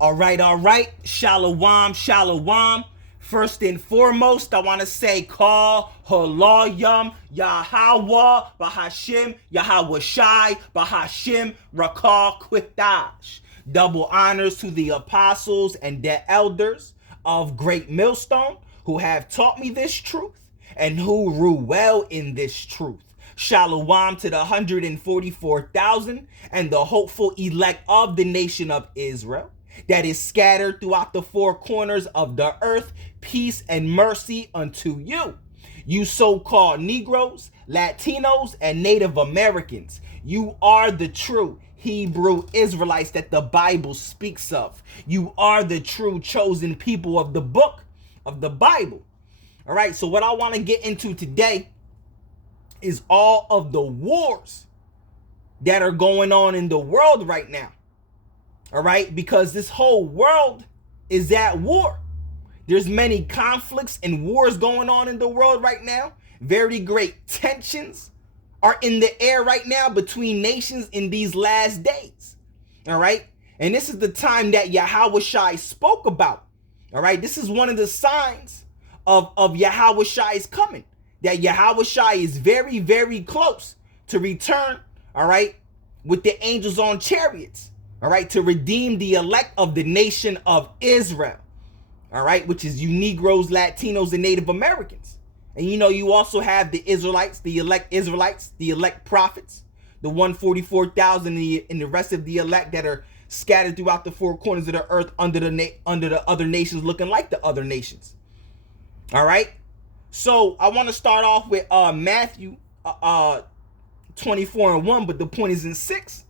All right. Shalom, shalom. First and foremost, I want to say call Halayim Yahweh Bahashim Yahweh Shai Bahashim Rakah Quitash. Double honors to the apostles and the elders of Great Millstone who have taught me this truth and who rule well in this truth. Shalom to the 144,000 and the hopeful elect of the nation of Israel that is scattered throughout the four corners of the earth. Peace and mercy unto you. You so-called Negroes, Latinos, and Native Americans. You are the true Hebrew Israelites that the Bible speaks of. You are the true chosen people of the book of the Bible. All right, so what I want to get into today is all of the wars that are going on in the world right now. All right, because this whole world is at war. There's many conflicts and wars going on in the world right now. Very great tensions are in the air right now between nations in these last days. All right, and this is the time that Yahweh Shai spoke about. All right, this is one of the signs of Yahweh Shai's coming. That Yahweh Shai is very, very close to return, all right, with the angels on chariots, all right, to redeem the elect of the nation of Israel, all right, which is you Negroes, Latinos, and Native Americans. And you also have the Israelites, the elect prophets, the 144,000 and the rest of the elect that are scattered throughout the four corners of the earth under the other nations looking like the other nations. All right. So I want to start off with Matthew 24:1, but the point is in 6.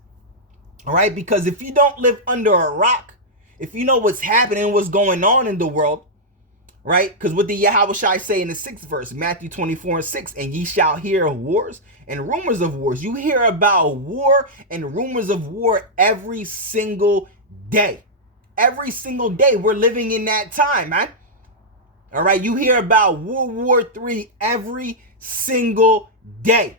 All right, because if you don't live under a rock, if you know what's happening, what's going on in the world, right? Because what did Yahweh Shai say in the 6th verse, Matthew 24:6, and ye shall hear of wars and rumors of wars. You hear about war and rumors of war every single day. Every single day. We're living in that time, man. All right, you hear about World War III every single day.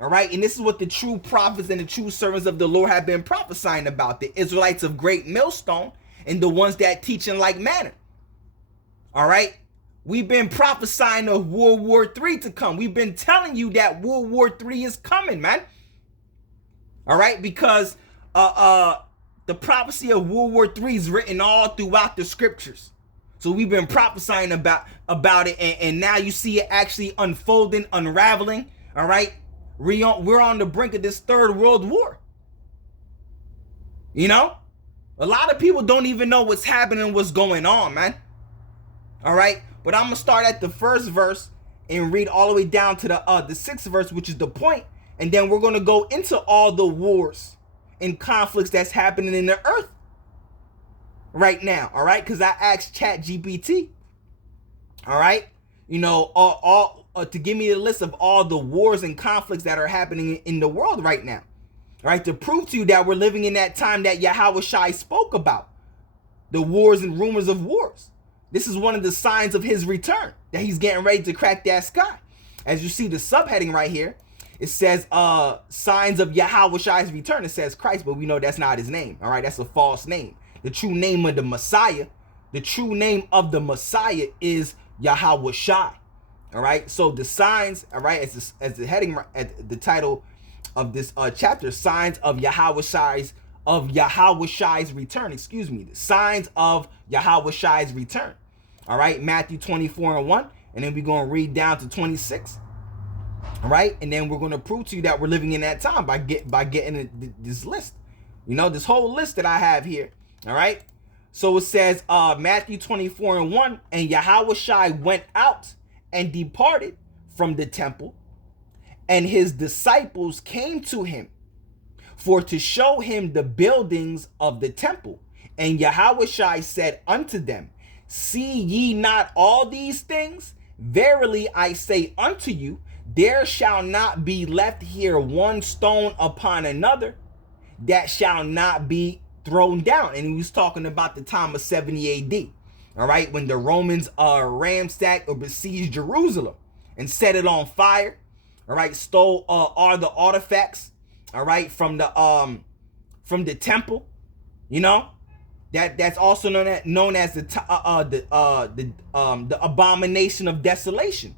All right, and this is what the true prophets and the true servants of the Lord have been prophesying about. The Israelites of Great Millstone and the ones that teach in like manner. All right, we've been prophesying of World War III to come. We've been telling you that World War III is coming, man. All right, because the prophecy of World War III is written all throughout the scriptures. So we've been prophesying about it, and now you see it actually unfolding, unraveling. All right, we're on the brink of this third world war. A lot of people don't even know what's happening, what's going on, man. All right, but I'm gonna start at the first verse and read all the way down to the 6th verse, which is the point, and then we're gonna go into all the wars and conflicts that's happening in the earth right now. All right, because I asked ChatGPT, all right, all to give me a list of all the wars and conflicts that are happening in the world right now. All right, to prove to you that we're living in that time that Yahweh Shai spoke about, the wars and rumors of wars. This is one of the signs of his return, that he's getting ready to crack that sky. As you see the subheading right here, it says signs of Yahweh Shai's return. It says Christ, but we know that's not his name. All right, that's a false name. The true name of the Messiah, is Yahweh Shai. All right, so the signs, all right, as the heading at the title of this chapter, signs of Yahweh Shai's return. The signs of Yahweh Shai's return. All right, Matthew 24:1, and then we're going to read down to 26. All right, and then we're going to prove to you that we're living in that time by getting this list. This whole list that I have here. All right, so it says Matthew 24:1, and Yahweh Shai went out and departed from the temple, and his disciples came to him for to show him the buildings of the temple. And Yahweh Shai said unto them, see ye not all these things? Verily I say unto you, there shall not be left here one stone upon another that shall not be thrown down. And he was talking about the time of 70 AD. All right, when the Romans ransacked or besieged Jerusalem and set it on fire. All right, stole all the artifacts. All right, from the temple, That's also known as the abomination of desolation.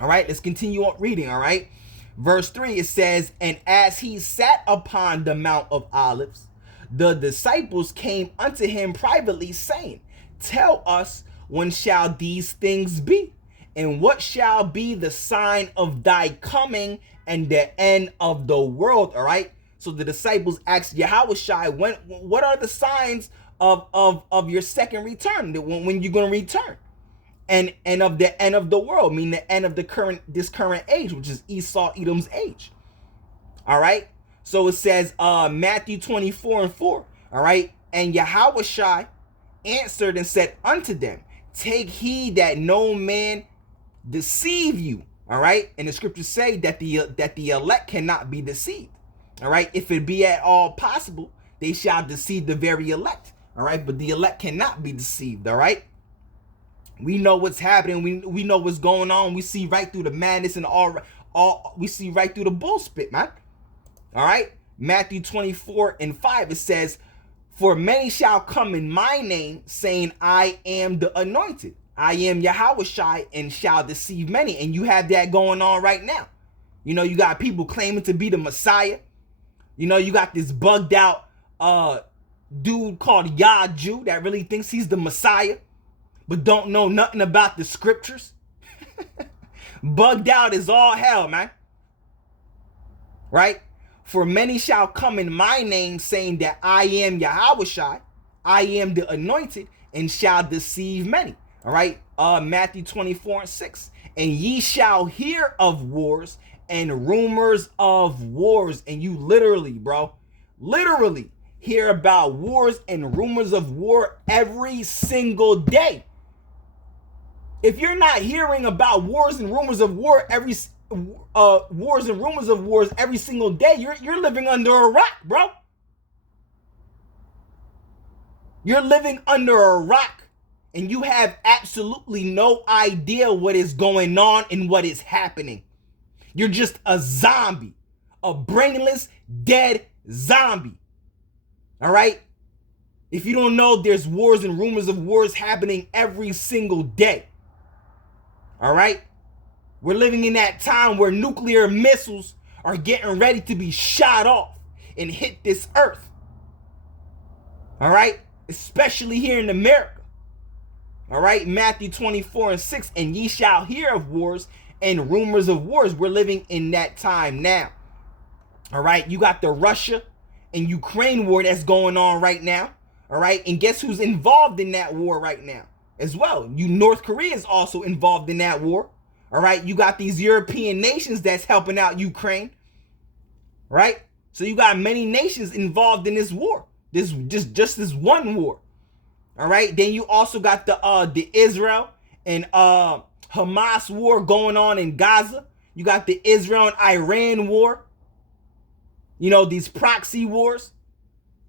All right, let's continue on reading. All right, verse 3, it says, and as he sat upon the Mount of Olives, the disciples came unto him privately, saying, tell us, when shall these things be? And what shall be the sign of thy coming and the end of the world? All right. So the disciples asked Yahushua, what are the signs of your second return? When you're going to return? And of the end of the world, meaning the end of this current age, which is Esau, Edom's age. All right. So it says Matthew 24:4. All right. And Yahushua answered and said unto them, take heed that no man deceive you. All right. And the scriptures say that the elect cannot be deceived. All right. If it be at all possible, they shall deceive the very elect. All right. But the elect cannot be deceived. All right. We know what's happening. We know what's going on. We see right through the madness and all we see right through the bullspit, man. All right. Matthew 24:5, it says, for many shall come in my name, saying, I am the anointed. I am Yahushua, and shall deceive many. And you have that going on right now. You know, you got people claiming to be the Messiah. You know, you got this bugged out dude called Yah-Jew that really thinks he's the Messiah, but don't know nothing about the scriptures. Bugged out is all hell, man. Right? For many shall come in my name, saying that I am Yahushua, I am the anointed, and shall deceive many. All right? Matthew 24:6. And ye shall hear of wars and rumors of wars. And you literally, bro, literally hear about wars and rumors of war every single day. If you're not hearing about wars and rumors of war every single day, you're living under a rock, bro. You're living under a rock, and you have absolutely no idea what is going on and what is happening. You're just a zombie, a brainless, dead zombie. All right? If you don't know, there's wars and rumors of wars happening every single day. All right? We're living in that time where nuclear missiles are getting ready to be shot off and hit this earth. All right? Especially here in America. All right? Matthew 24:6. And ye shall hear of wars and rumors of wars. We're living in that time now. All right? You got the Russia and Ukraine war that's going on right now. All right? And guess who's involved in that war right now as well? North Korea is also involved in that war. All right, you got these European nations that's helping out Ukraine, right? So you got many nations involved in this war. This just this one war. All right. Then you also got the Israel and Hamas war going on in Gaza. You got the Israel and Iran war. You know, these proxy wars,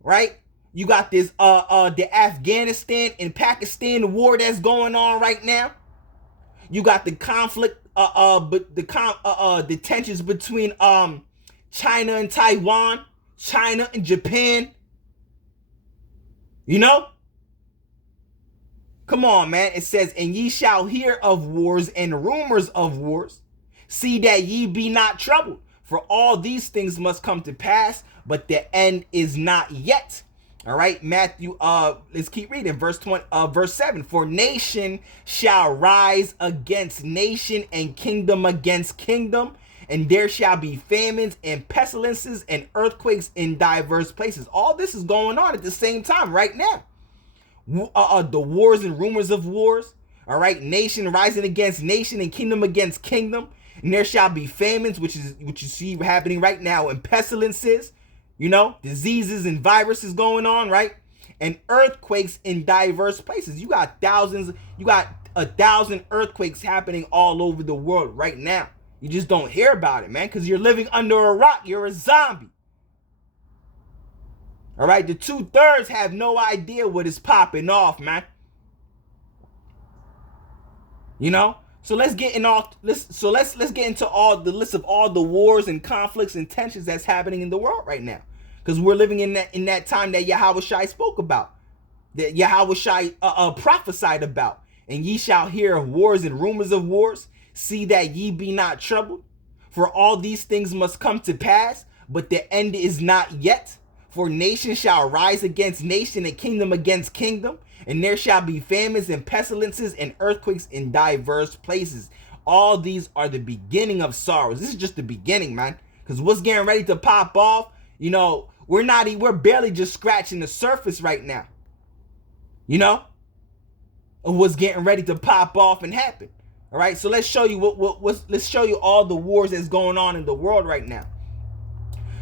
right? You got this the Afghanistan and Pakistan war that's going on right now. You got the conflict, the tensions between China and Taiwan, China and Japan. You know? Come on, man. It says, and ye shall hear of wars and rumors of wars. See that ye be not troubled. For all these things must come to pass, but the end is not yet. All right, Matthew, let's keep reading. Verse 7. For nation shall rise against nation and kingdom against kingdom, and there shall be famines and pestilences and earthquakes in diverse places. All this is going on at the same time right now. The wars and rumors of wars. All right, nation rising against nation and kingdom against kingdom, and there shall be famines, which you see happening right now, and pestilences. You know, diseases and viruses going on, right? And earthquakes in diverse places. You got 1,000 earthquakes happening all over the world right now. You just don't hear about it, man, because you're living under a rock. You're a zombie. All right, the 2/3 have no idea what is popping off, man. You know? So let's get into all the list of all the wars and conflicts and tensions that's happening in the world right now. Because we're living in that time that Yahushua spoke about. that Yahushua prophesied about. And ye shall hear of wars and rumors of wars. See that ye be not troubled. For all these things must come to pass, but the end is not yet. For nation shall rise against nation, and kingdom against kingdom. And there shall be famines and pestilences and earthquakes in diverse places. All these are the beginning of sorrows. This is just the beginning, man. Because what's getting ready to pop off, we're barely just scratching the surface right now. Of what's getting ready to pop off and happen. All right, so let's show you let's show you all the wars that's going on in the world right now.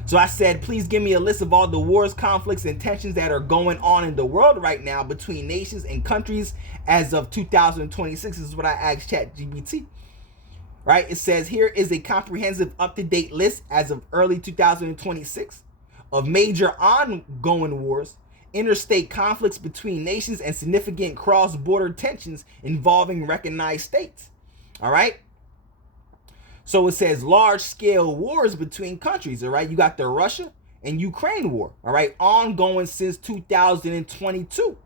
So I said, please give me a list of all the wars, conflicts, and tensions that are going on in the world right now between nations and countries as of 2026. This is what I asked ChatGPT. Right? It says here is a comprehensive up-to-date list as of early 2026 of major ongoing wars, interstate conflicts between nations, and significant cross-border tensions involving recognized states. All right? So it says large-scale wars between countries. All right? You got the Russia and Ukraine war. All right? Ongoing since 2022.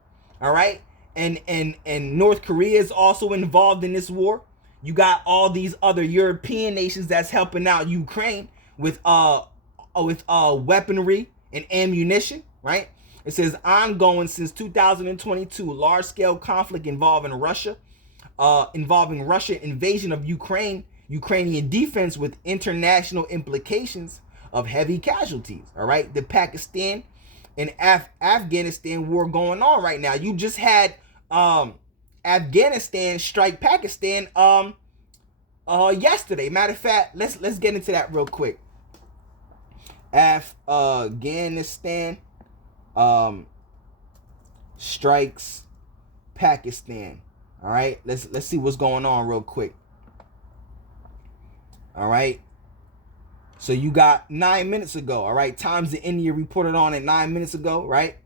All right? And North Korea is also involved in this war. You got all these other European nations that's helping out Ukraine with weaponry and ammunition, right? It says ongoing since 2022, large-scale conflict involving Russia invasion of Ukrainian defense with international implications of heavy casualties. All right, the Pakistan and Afghanistan war going on right now. You just had Afghanistan strike Pakistan yesterday. Matter of fact, let's get into that real quick. Afghanistan strikes Pakistan. All right, let's see what's going on real quick. All right, so you got 9 minutes ago. All right, Times of India reported on it 9 minutes ago, right?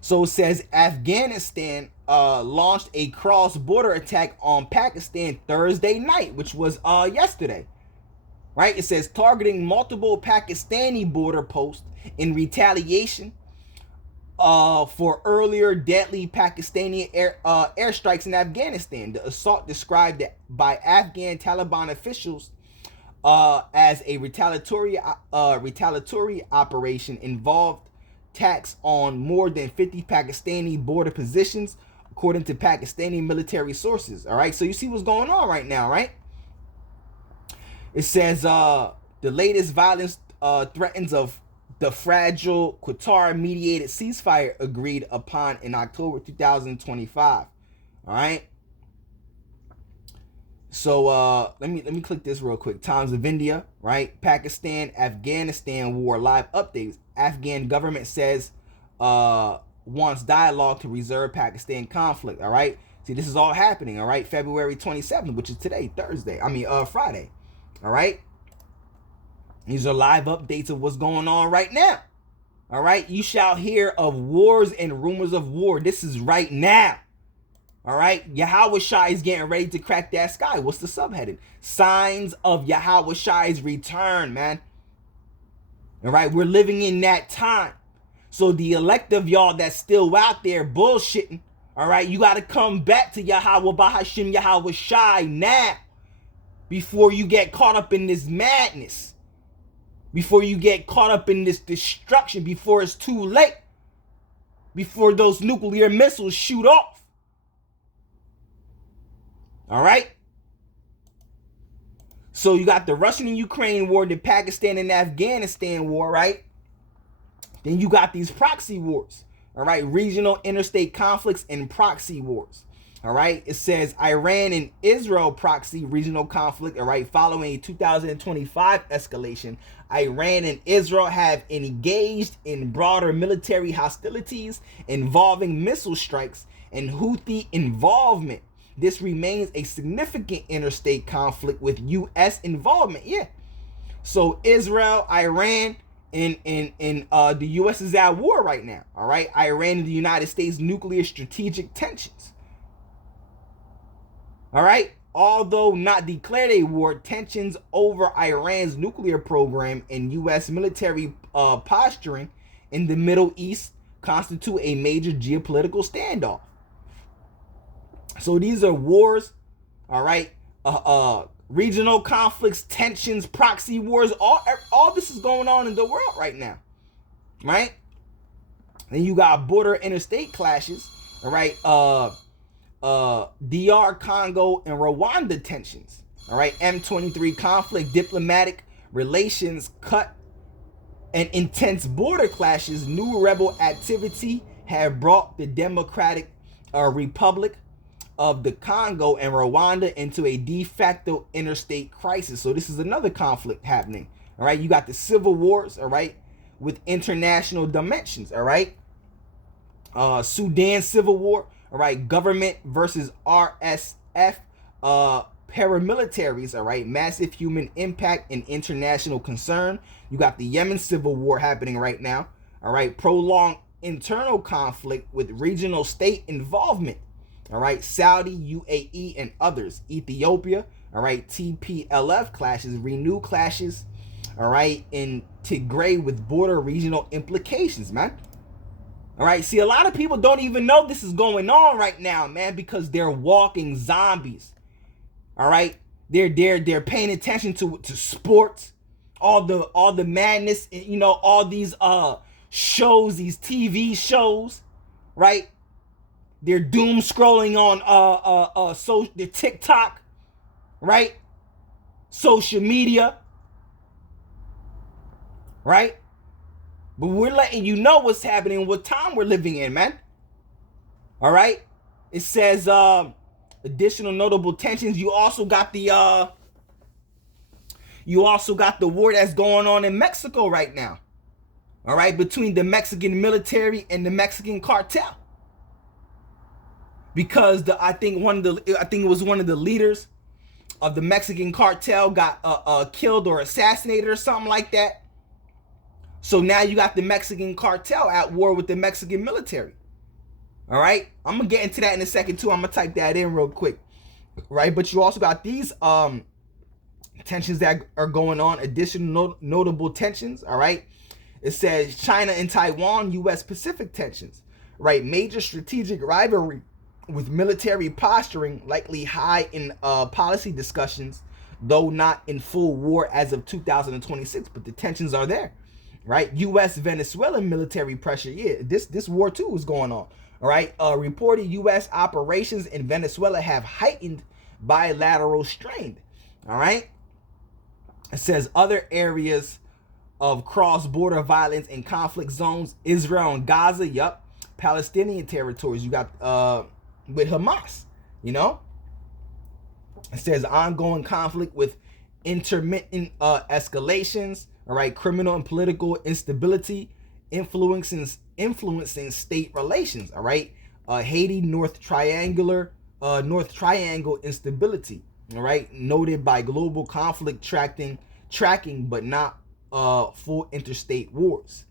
So it says Afghanistan launched a cross-border attack on Pakistan Thursday night, which was yesterday. Right? It says targeting multiple Pakistani border posts in retaliation for earlier deadly Pakistani airstrikes in Afghanistan. The assault, described by Afghan Taliban officials as a retaliatory operation, involved attacks on more than 50 Pakistani border positions, according to Pakistani military sources. All right, so you see what's going on right now, right? It says the latest violence threatens of the fragile Qatar-mediated ceasefire agreed upon in October 2025. All right. So let me click this real quick. Times of India, right? Pakistan, Afghanistan war live updates. Afghan government says wants dialogue to resolve Pakistan conflict. All right. See, this is all happening. All right. February 27th, which is today, Friday. All right. These are live updates of what's going on right now. All right. You shall hear of wars and rumors of war. This is right now. All right. Yahushua is getting ready to crack that sky. What's the subheading? Signs of Yahushua's return, man. All right. We're living in that time. So the elect of y'all that's still out there bullshitting, all right, you got to come back to Yahweh Bahashim Yahushua now, before you get caught up in this madness, before you get caught up in this destruction, before it's too late, before those nuclear missiles shoot off. All right? So you got the Russian and Ukraine war, the Pakistan and Afghanistan war, right? Then you got these proxy wars, all right? Regional interstate conflicts and proxy wars. All right, it says Iran and Israel proxy regional conflict. All right, following a 2025 escalation, Iran and Israel have engaged in broader military hostilities involving missile strikes and Houthi involvement. This remains a significant interstate conflict with U.S. involvement. Yeah, so Israel, Iran, and the U.S. is at war right now. All right, Iran and the United States nuclear strategic tensions. All right. Although not declared a war, tensions over Iran's nuclear program and U.S. military posturing in the Middle East constitute a major geopolitical standoff. So these are wars, all right, regional conflicts, tensions, proxy wars. All this is going on in the world right now, right? Then you got border interstate clashes, all right? DR Congo and Rwanda tensions, all right? M23 conflict, diplomatic relations cut, and intense border clashes. New rebel activity have brought the Democratic Republic of the Congo and Rwanda into a de facto interstate crisis. So this is another conflict happening. All right, you got the civil wars, all right, with international dimensions. All right, Sudan civil war, all right, government versus RSF, paramilitaries, all right, massive human impact and international concern. You got the Yemen civil war happening right now, all right, prolonged internal conflict with regional state involvement, all right, Saudi, UAE, and others. Ethiopia, all right, TPLF clashes, renewed clashes, all right, in Tigray with border regional implications, man. All right, see, a lot of people don't even know this is going on right now, man, because they're walking zombies. All right, they're paying attention to sports, all the madness, you know, all these shows, these TV shows, right? They're doom scrolling on their TikTok, right? Social media, right? But we're letting you know what's happening, what time we're living in, man. All right? It says additional notable tensions. You also got the war that's going on in Mexico right now. All right, between the Mexican military and the Mexican cartel. Because I think it was one of the leaders of the Mexican cartel got killed or assassinated or something like that. So now you got the Mexican cartel at war with the Mexican military. All right, I'm gonna get into that in a second too. I'm gonna type that in real quick, right? But you also got these tensions that are going on, additional notable tensions. All right, it says China and Taiwan, U.S. Pacific tensions, right? Major strategic rivalry with military posturing likely high in policy discussions, though not in full war as of 2026, but the tensions are there, right? U.S. Venezuelan military pressure, yeah, this war too is going on, all right? Reported U.S. operations in Venezuela have heightened bilateral strain, all right? It says other areas of cross-border violence and conflict zones, Israel and Gaza, yup, Palestinian territories, you got with Hamas, you know? It says ongoing conflict with intermittent escalations, all right, criminal and political instability, influencing state relations, all right? Haiti, North Triangle instability, all right? Noted by global conflict tracking, but not full interstate wars,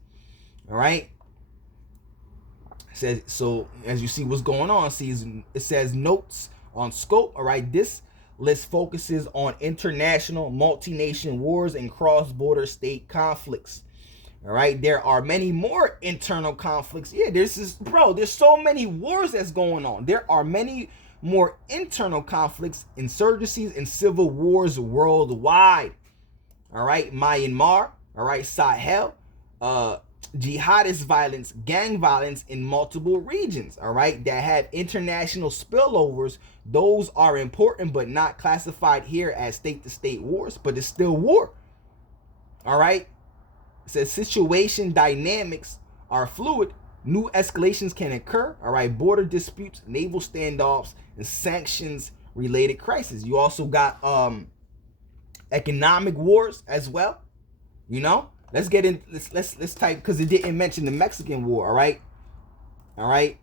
all right? Says, so as you see what's going on, it says notes on scope, all right? This list focuses on international multi-nation wars and cross-border state conflicts, all right? There are many more internal conflicts. Yeah, there's so many wars that's going on. There are many more internal conflicts, insurgencies, and civil wars worldwide, all right? Myanmar, all right? Sahel, jihadist violence, gang violence in multiple regions, all right, that have international spillovers. Those are important but not classified here as state-to-state wars, but it's still war, all right? It says situation dynamics are fluid. New escalations can occur, all right? Border disputes, naval standoffs, and sanctions-related crises. You also got economic wars as well, you know? Let's get in. Let's type, because it didn't mention the Mexican war. All right, all right.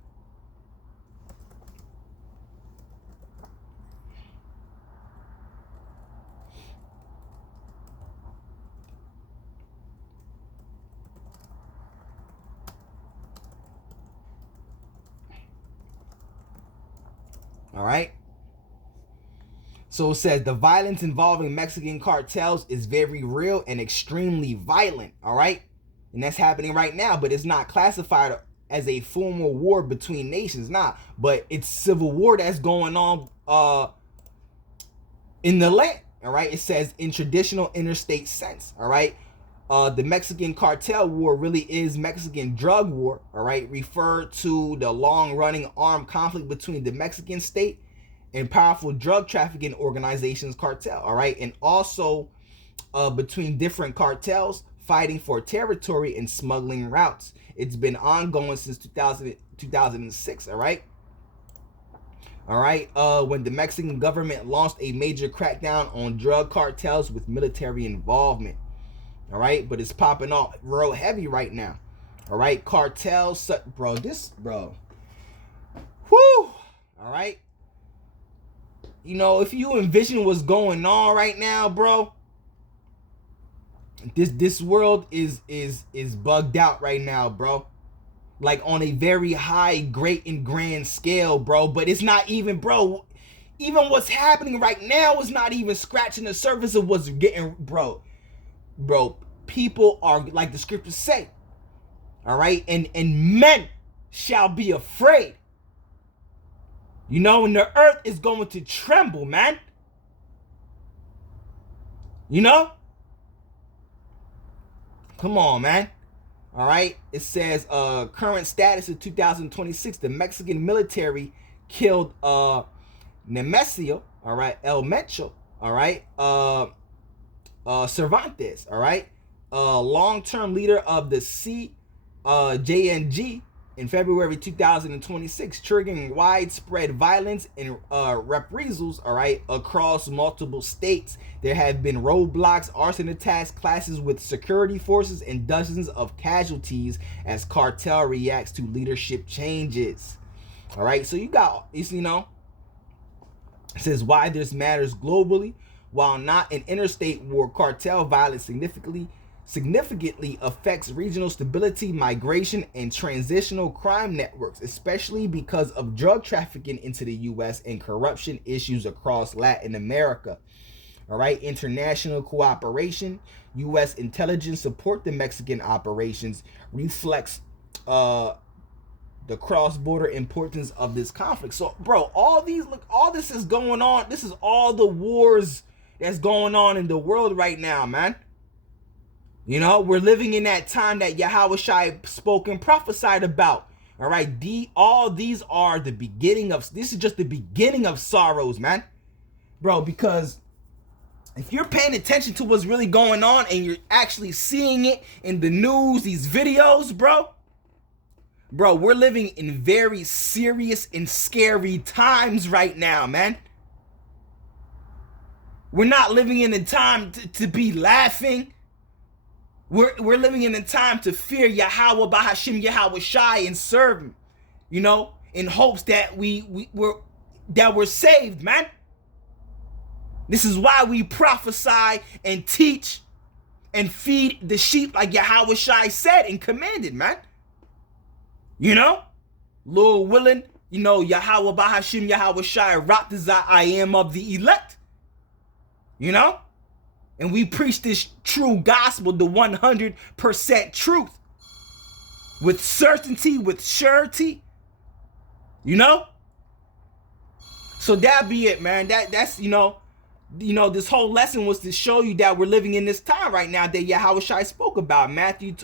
All right. So it says the violence involving Mexican cartels is very real and extremely violent, all right? And that's happening right now, but it's not classified as a formal war between nations, but it's civil war that's going on in the land. All right, it says in traditional interstate sense. All right, the Mexican cartel war really is Mexican drug war. All right, referred to the long-running armed conflict between the Mexican state and powerful drug trafficking organizations cartel. All right, and also between different cartels fighting for territory and smuggling routes. It's been ongoing since 2006. All right. All right, when the Mexican government launched a major crackdown on drug cartels with military involvement. All right, but it's popping off real heavy right now. All right, cartels, bro. Whoo. All right. You know, if you envision what's going on right now, bro, this world is bugged out right now, bro. Like on a very high, great and grand scale, bro. But it's not even, bro. Even what's happening right now is not even scratching the surface of what's getting, bro. People are, like the scriptures say, all right, and men shall be afraid. You know, and the earth is going to tremble, man. You know? Come on, man. All right. It says current status in 2026, the Mexican military killed Nemesio, all right, El Mencho, all right, Cervantes, all right, long-term leader of the CJNG in February 2026, triggering widespread violence and reprisals, all right, across multiple states. There have been roadblocks, arson attacks, clashes with security forces, and dozens of casualties as cartel reacts to leadership changes. All right, so you got, you know, it says why this matters globally. While not an interstate war, cartel violence significantly affects regional stability, migration, and transitional crime networks, especially because of drug trafficking into the U.S. and corruption issues across Latin America. All right, international cooperation, U.S. intelligence support the Mexican operations reflects the cross-border importance of this conflict. So, bro, all this is going on. This is all the wars that's going on in the world right now, man. You know, we're living in that time that Yahushua spoke and prophesied about. All right, all these are the beginning of, this is just the beginning of sorrows, man. Bro, because if you're paying attention to what's really going on and you're actually seeing it in the news, these videos, bro, we're living in very serious and scary times right now, man. We're not living in a time to be laughing. We're living in a time to fear Yahweh Bahashim Yahweh Shai and serve him, you know, in hopes that we're saved, man. This is why we prophesy and teach and feed the sheep like Yahweh Shai said and commanded, man. You know, Lord willing, you know, Yahweh Bahashim Yahweh Shai Raptazah, I am of the elect. You know? And we preach this true gospel, the 100% truth. With certainty, with surety. You know? So that be it, man. That's, you know, this whole lesson was to show you that we're living in this time right now that Yahweh Shai spoke about. Matthew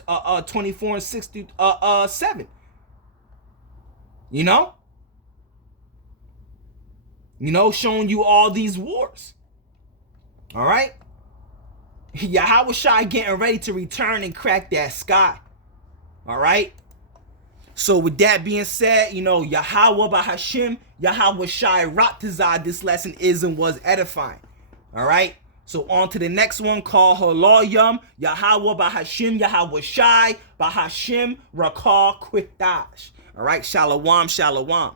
24 and 6 through 7. You know? You know, showing you all these wars. All right? Yahweh Shai getting ready to return and crack that sky. All right? So with that being said, you know, Yahweh Bahashim, Yahweh Shai Raptazah, this lesson is and was edifying. All right? So on to the next one called Haloyam, Yahweh Bahashim, Yahweh Shai, Bahashim Rakal Quitash. All right? Shalom, shalom.